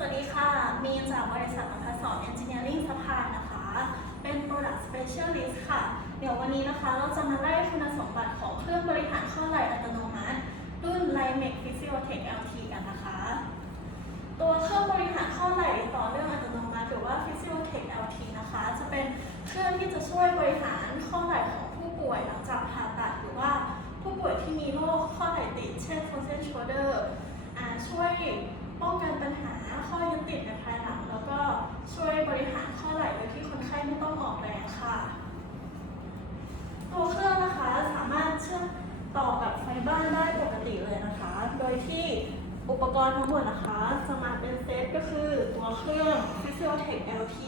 สวัสดีค่ะ มีนจากบริษัทอัคสอน Engineering สภานนะคะ เป็น Product Specialist ค่ะ เดี๋ยววันนี้นะคะ เราจะมาไล่คุณสมบัติของเครื่องบริหารข้อไหล่อัตโนมัติ รุ่น l i m e x Physiotech LT กันนะคะ ตัวเครื่องบริหารข้อไหล่ต่อเนื่องอัตโนมัติ หรือว่า Physiotech LT นะคะ จะเป็นเครื่องที่จะช่วยบริหารข้อไหล่ของผู้ป่วยหลังจากผ่าตัดหรือว่าผู้ป่วยที่มีโรคข้อไหล่ติด เช่น frozen shoulder ช่วยป้องกันปัญหา ติดในภายหลัง แล้วก็ช่วยบริหารข้อไหล่โดยที่คนไข้ไม่ต้องออกแรงค่ะ ตัวเครื่องนะคะสามารถเชื่อมต่อกับไฟบ้านได้ปกติเลยนะคะ โดยที่อุปกรณ์ทั้งหมดนะคะจะมาเป็นเซตก็คือตัวเครื่อง Physiotech LT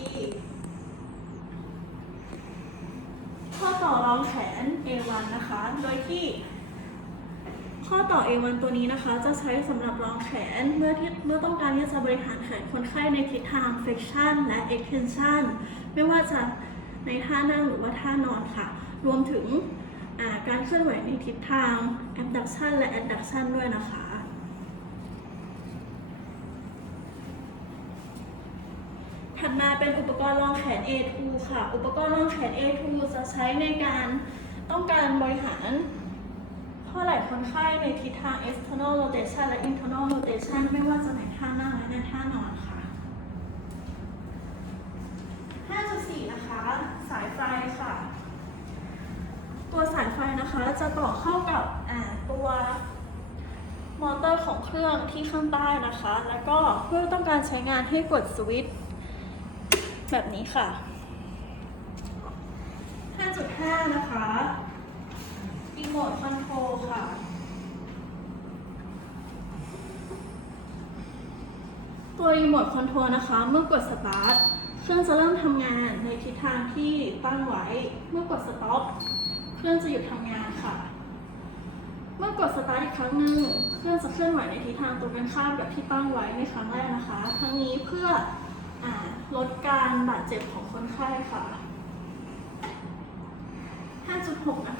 ข้อต่อรองแขน A1 นะคะ โดยที่ ข้อต่อ A1 ตัวนี้นะคะ จะใช้สำหรับรองแขนเมื่อที่เมื่อต้องการที่จะบริหารแขนคนไข้ในทิศทาง flexion และ extension ไม่ว่าจะในท่านั่งหรือว่าท่านอนค่ะ รวมถึงการเคลื่อนไหวในทิศทาง abduction และ adduction ด้วยนะคะ ถัดมาเป็นอุปกรณ์รองแขน A2 ค่ะ อุปกรณ์รองแขน A2 จะใช้ในการต้องการบริหาร ข้อไหล่คนไข้ในทิศทาง external rotation และ internal rotation ไม่ว่าจะในท่านั่งและในท่านอนค่ะ 5.4 นะคะ สายไฟค่ะ ตัวสายไฟนะคะจะต่อเข้ากับตัวมอเตอร์ของเครื่องที่ข้างใต้นะคะ แล้วก็เพื่อต้องการใช้งานให้กดสวิตช์แบบนี้ค่ะ 5.5 นะคะรีโมทคอนโทรลค่ะ ตัวรีโมทคอนโทรลนะคะ เมื่อกดสตาร์ทเครื่องจะเริ่มทำงานในทิศทางที่ตั้งไว้ เมื่อกดสต็อปเครื่องจะหยุดทำงานค่ะ เมื่อกดสตาร์ทอีกครั้งหนึ่งเครื่องจะเคลื่อนไหวในทิศทางตรงกันข้ามกับที่ตั้งไว้ในครั้งแรกนะคะ ทั้งนี้เพื่ออลดการบาดเจ็บของคนไข้ค่ะ 5.6 นะคะภาพคุมเครื่องค่ะ